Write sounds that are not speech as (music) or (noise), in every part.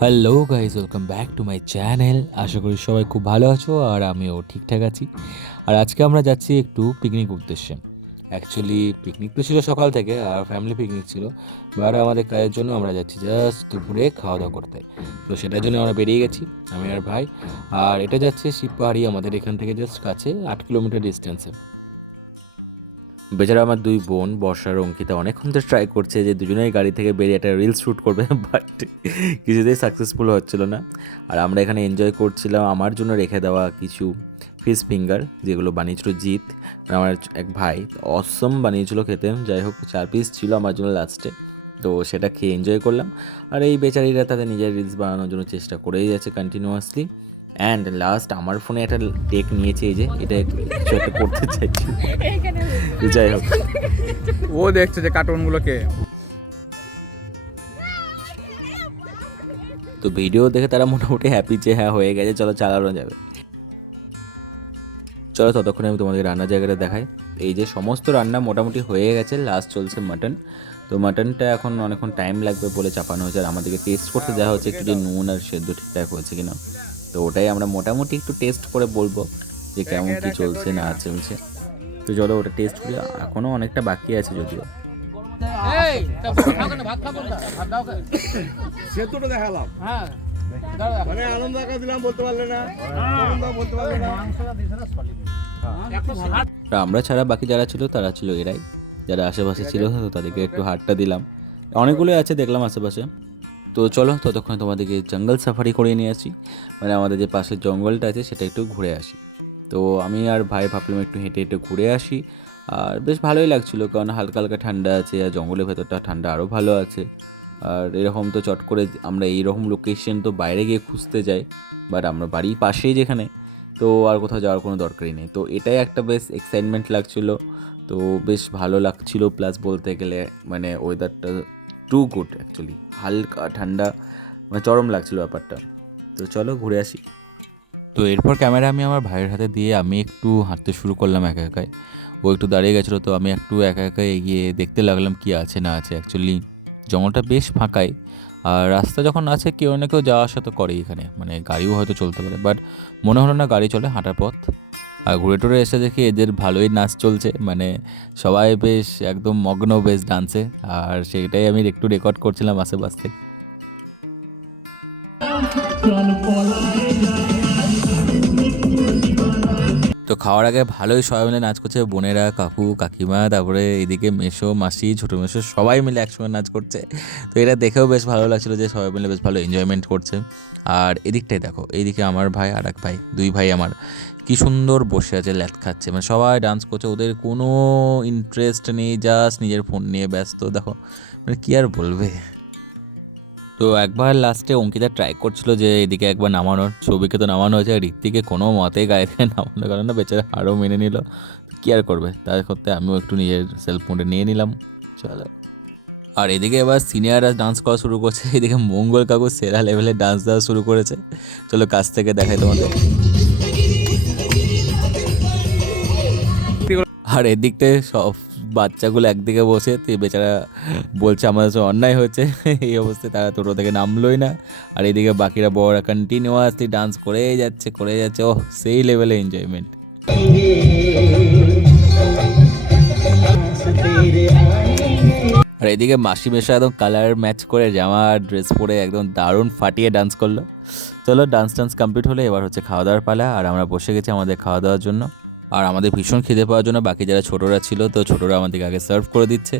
Hello guys welcome back to my channel আশা করি সবাই খুব ভালো আছো আর আমিও ঠিকঠাক আছি। আর আজকে আমরা যাচ্ছি একটু পিকনিক উদ্দেশ্যে। অ্যাকচুয়ালি পিকনিক তো ছিল সকাল থেকে আর ফ্যামিলি পিকনিক ছিল। এবার আমাদের কাজের জন্য আমরা যাচ্ছি জাস্ট দুপুরে খাওয়া দাওয়া করতে। তো সেটার জন্য আমরা বেরিয়ে গেছি, আমি আর ভাই। আর এটা যাচ্ছে শিবপাহাড়ি আমাদের এখান থেকে জাস্ট কাছে আট কিলোমিটার ডিস্টেন্সে বেচারা আমার দুই বোন বর্ষার অঙ্কিতা অনেকক্ষণ তো ট্রাই করছে যে দুজনেই গাড়ি থেকে বেরিয়ে একটা রিলস শ্যুট করবে বাট কিছুতেই সাকসেসফুল হচ্ছিল না। আর আমরা এখানে এনজয় করছিলাম, আমার জন্য রেখে দেওয়া কিছু। ফিশ ফিঙ্গার যেগুলো বানিয়েছিল জিৎ আমার এক ভাই। অসম বানিয়েছিল খেতে যাই হোক চার পিস ছিল আমার জন্য লাস্টে তো সেটা খেয়ে এনজয় করলাম। আর এই বেচারিরা তাদের নিজের রিলস বানানোর জন্য চেষ্টা করেই যাচ্ছে কন্টিনিউয়াসলি অ্যান্ড লাস্ট আমার ফোনে একটা টেক নিয়েছে এই যে এটা কিছু একটা করতে চাইছি তো যাই হোক। ও দেখছে যে কার্টুনগুলোকে তো ভিডিও দেখে তারা মোটামুটি হ্যাপি যে হ্যাঁ হয়ে গেছে চলো চালানো যাবে। চলো ততক্ষণে আমি তোমাদের রান্নার জায়গাটা দেখাই। এই যে সমস্ত রান্না মোটামুটি হয়ে গেছে লাস্ট চলছে মাটন তো মাটনটা এখন অনেকক্ষণ টাইম লাগবে বলে চাপানো হয়েছে আর আমাদেরকে টেস্ট করতে দেওয়া হচ্ছে একটু যে নুন আর সেদ্ধ ঠিকঠাক হয়েছে কিনা। তো ওটাই আমরা মোটামুটি একটু টেস্ট করে বলব যে কেমন কী চলছে না চলছে। তো চলো ওটা টেস্ট করি এখনও অনেকটা বাকি আছে যদিও। সেতুটা দেখালাম। হ্যাঁ। মানে আনন্দ দিলাম, বলতে পারলে না। বলতে পারলে না। আমরা ছাড়া বাকি যারা ছিল, তারা ছিল এরাই। যারা আশেপাশে ছিল, তো তাদেরকে একটু হাটটা দিলাম। অনেকগুলোই আছে, দেখলাম আশেপাশে। তো চলো, ততক্ষণে তোমাদেরকে জঙ্গল সাফারি করিয়ে নিয়ে আসি। মানে আমাদের যে পাশের জঙ্গলটা আছে, সেটা একটু ঘুরে আসি। তো আমি আর ভাই ভাবলাম একটু হেঁটে হেঁটে ঘুরে আসি। আর বেশ ভালোই লাগছিল, কারণ হালকা হালকা ঠান্ডা আছে, আর জঙ্গলের ভেতরটা ঠান্ডা আরও ভালো আছে। আর এরকম তো চট করে আমরা এইরকম লোকেশন তো বাইরে গিয়ে খুঁজতে যাই বাট আমরা বাড়ির পাশেই যেখানে, তো আর কোথাও যাওয়ার কোনো দরকারই নেই। তো এটাই একটা বেশ এক্সাইটমেন্ট লাগছিল, তো বেশ ভালো লাগছিল প্লাস বলতে গেলে মানে ওয়েদারটা টু গুড অ্যাকচুয়ালি হালকা, ঠান্ডা মানে চরম লাগছিল ব্যাপারটা। তো চলো ঘুরে আসি। তো এরপর ক্যামেরা আমি আমার ভাইয়ের হাতে দিয়ে আমি একটু হাঁটতে শুরু করলাম একা একাই। ও একটু দাঁড়িয়ে গেছিল, তো আমি একটু একা একা এগিয়ে দেখতে লাগলাম কি আছে না আছে অ্যাকচুয়ালি জঙ্গলটা বেশ ফাঁকাই। আর রাস্তা যখন আছে, কেউ না কেউ যাওয়া আসা তো করেই এখানে। মানে গাড়িও হয়তো চলতে পারে বাট মনে হলো না গাড়ি চলে, হাঁটার পথ। আর ঘুরে টুরে এসে দেখি এদের ভালোই নাচ চলছে। মানে সবাই বেশ একদম মগ্ন বেশ ডান্সে আর সেটাই আমি একটু রেকর্ড করছিলাম আশেপাশ। থেকে তো খাওয়ার আগে ভালোই সবাই মিলে নাচ করছে। বোনেরা, কাকু, কাকিমা, তারপরে এদিকে মেশো মাসি, ছোটো মেশো সবাই মিলে একসঙ্গে নাচ করছে। তো এটা দেখেও বেশ ভালো লাগছিল যে সবাই মিলে বেশ ভালো এনজয়মেন্ট করছে। আর এদিকটাই দেখো, এইদিকে আমার ভাই আর এক ভাই, দুই ভাই আমার। কি সুন্দর বসে আছে ল্যাট খাচ্ছে। মানে সবাই ডান্স করছে, ওদের কোনো ইন্টারেস্ট নেই জাস্ট নিজের ফোন নিয়ে ব্যস্ত। দেখো মানে কি আর বলবে? তো একবার লাস্টে অঙ্কিতা ট্রাই করছিল যে এদিকে একবার নামানোর, ছবিকে তো নামানো হয়েছে, আর ঋত্বিকে কোনো মতে গায়ে থেকে নামানোর কারণে বেচারা হারও মেনে নিল। কি আর করবে? তার করতে আমিও একটু নিজের সেলফ মোডে নিয়ে নিলাম। চলো। আর এদিকে এবার সিনিয়ররা ডান্স করা শুরু করছে, এদিকে মঙ্গল কাকু সেরা লেভেলে ডান্স দেওয়া শুরু করেছে। চলো কাছ থেকে দেখাই তোমাদের। আর এদিকটায় সব বাচ্চাগুলো একদিকে বসে, তো বেচারা বলছে, আমাদের সাথে অন্যায় হয়েছে। (laughs) এই অবস্থায় তারা টোটো থেকে নামলোই না। আর এদিকে বাকিরা বড়রা কন্টিনিউয়াসলি ডান্স করেই যাচ্ছে করে যাচ্ছে। ও সেই লেভেলে এনজয়মেন্ট আর এদিকে মাসি মেশা একদম কালার ম্যাচ করে জামা ড্রেস পরে একদম দারুণ ফাটিয়ে ডান্স করল। চলো ডান্স টান্স কমপ্লিট হলে এবার হচ্ছে খাওয়া দাওয়ার পালা। আর আমরা বসে গেছি আমাদের খাওয়া দাওয়ার জন্য। আর আমাদের ভীষণ খিদে পাওয়ার জন্য বাকি যারা ছোটরা ছিল, তো ছোটরা আমাদেরকে আগে সার্ভ করে দিচ্ছে।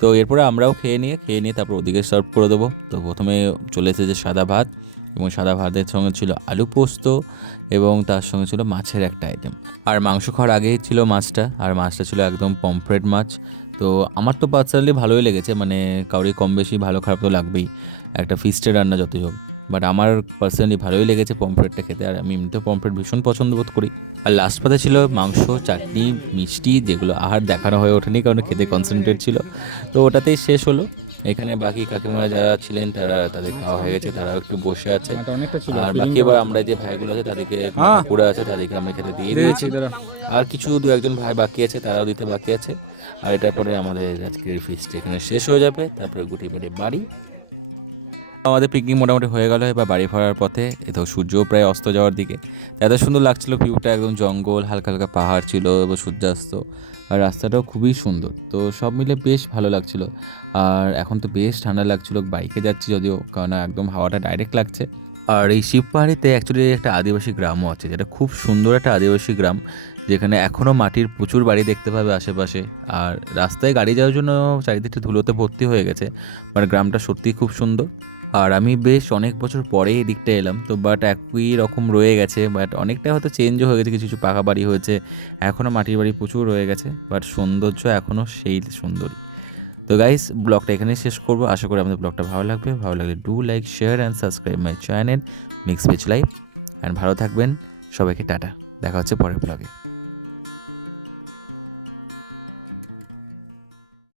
তো এরপরে আমরাও খেয়ে নিয়ে খেয়ে নিয়ে তারপর ওদিকে সার্ভ করে দেবো। তো প্রথমে চলে এসেছে সাদা ভাত এবং সাদা ভাতের সঙ্গে ছিল আলু পোস্ত এবং তার সঙ্গে ছিল মাছের একটা আইটেম আর মাংস খাওয়ার আগেই ছিল মাছটা, আর মাছটা ছিল একদম পমফ্রেট মাছ। তো আমার তো পার্সোনালি ভালোই লেগেছে মানে কাউরি কম বেশি ভালো খারাপ তো লাগবেই। একটা ফিস্টের রান্না যতই হোক। বাট আমার পার্সোনালি ভালোই লেগেছে পমফ্রেটটা খেতে, আর আমি এমনিতেও পমফ্রেট ভীষণ পছন্দ বোধ করি। আর লাস্ট পাতে ছিল মাংস চাটনি মিষ্টি যেগুলো আহার দেখানো হয়ে ওঠেনি কারণ খেতে কনসেন্ট্রেট ছিল। তো ওটাতেই শেষ হলো। এখানে বাকি কাকিমারা যারা ছিলেন তারা তাদের খাওয়া হয়ে গেছে তারা একটু বসে আছে। আর বাকি এবার আমরা যে ভাইগুলো আছে তাদেরকে হ্যাঁ। পুরা আছে তাদেরকে আমরা খেতে দিয়ে দিয়েছি আর কিছু দু একজন ভাই বাকি আছে তারাও দিতে বাকি আছে। আর এটার পরে আমাদের আজকের ফিস্ট এখানে শেষ হয়ে যাবে। তারপরে গুটি বাড়ি। আমাদের পিকনিক মোটামুটি হয়ে গেল, এবার বাড়ি ফেরার পথে। তো সূর্যও প্রায় অস্ত যাওয়ার দিকে। এত সুন্দর লাগছিল ভিউটা একদম জঙ্গল, হালকা হালকা পাহাড় ছিল এবং সূর্যাস্ত। আর রাস্তাটাও খুবই সুন্দর, তো সব মিলে বেশ ভালো লাগছিল। আর এখন তো বেশ ঠান্ডা লাগছিল বাইকে যাচ্ছি যদিও কারণ একদম হাওয়াটা ডাইরেক্ট লাগছে। আর এই শিব পাহাড়িতে অ্যাকচুয়ালি একটা আদিবাসী গ্রামও আছে, যেটা খুব সুন্দর একটা আদিবাসী গ্রাম, যেখানে এখনও মাটির প্রচুর বাড়ি দেখতে পাবে আশেপাশে। আর রাস্তায় গাড়ি যাওয়ার জন্য চারিদিকটা ধুলোতে ভর্তি হয়ে গেছে বাট গ্রামটা সত্যিই খুব সুন্দর। আর আমি বেশ অনেক বছর পরে এই দিকটা এলাম, তো বাট একই রকম রয়ে গেছে বাট অনেকটা হয়তো চেঞ্জও হয়ে গেছে, কিছু কিছু পাকা বাড়ি হয়েছে, এখনও মাটির বাড়ি প্রচুর রয়ে গেছে বাট সৌন্দর্য এখনও সেই সুন্দরী। তো গাইস ব্লগটা এখানে শেষ করব, আশা করি আমাদের ব্লগটা ভালো লাগবে, ভালো লাগলে do like share and subscribe my channel mix page live and ভালো থাকবেন, সবাইকে টাটা, দেখা হচ্ছে পরের ব্লগে।